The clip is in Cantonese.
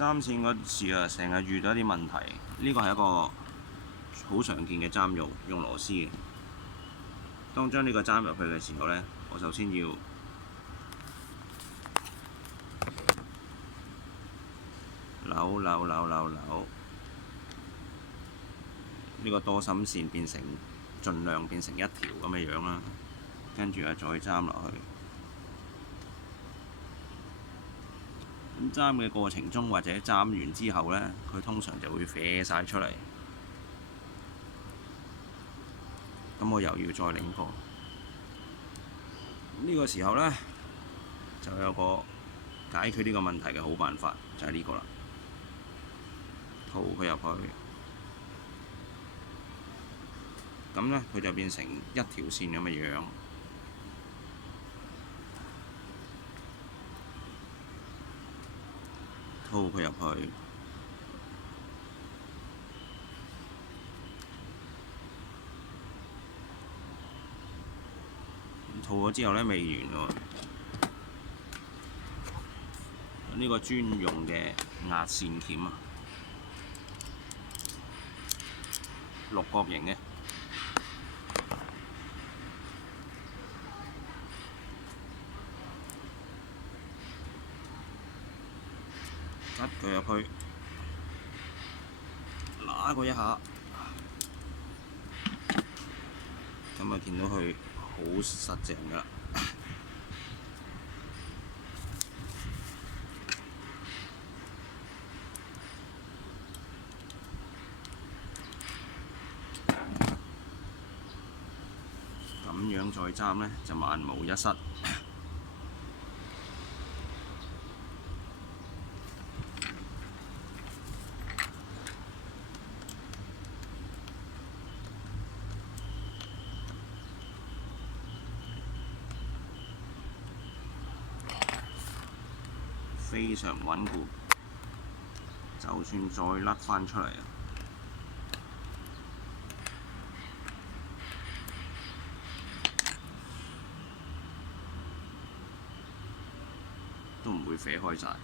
針線嗰時啊，成日遇到一啲問題。呢個係一個好常見嘅針用螺絲嘅。當將呢個針入去嘅時候呢，我首先要扭呢個多心線盡量變成一條咁嘅樣啦。跟住啊，再針落去。咁針嘅過程中，或者針完之後呢，佢通常就會飛晒出嚟。咁我又要再擰過。呢個時候呢，就有個解決呢個問題嘅好辦法，就係呢個啦。套佢入去，咁呢，佢就變成一條線咁嘅樣。套佢入去，套咗之後呢，未完喎。呢個專用嘅壓線鉗啊，6角形嘅。塞佢入去，揦佢一下，咁啊見到佢好實淨㗎啦。咁樣再針呢，就萬無一失。非常穩固，就算再甩返出嚟啊，都唔會飛開晒。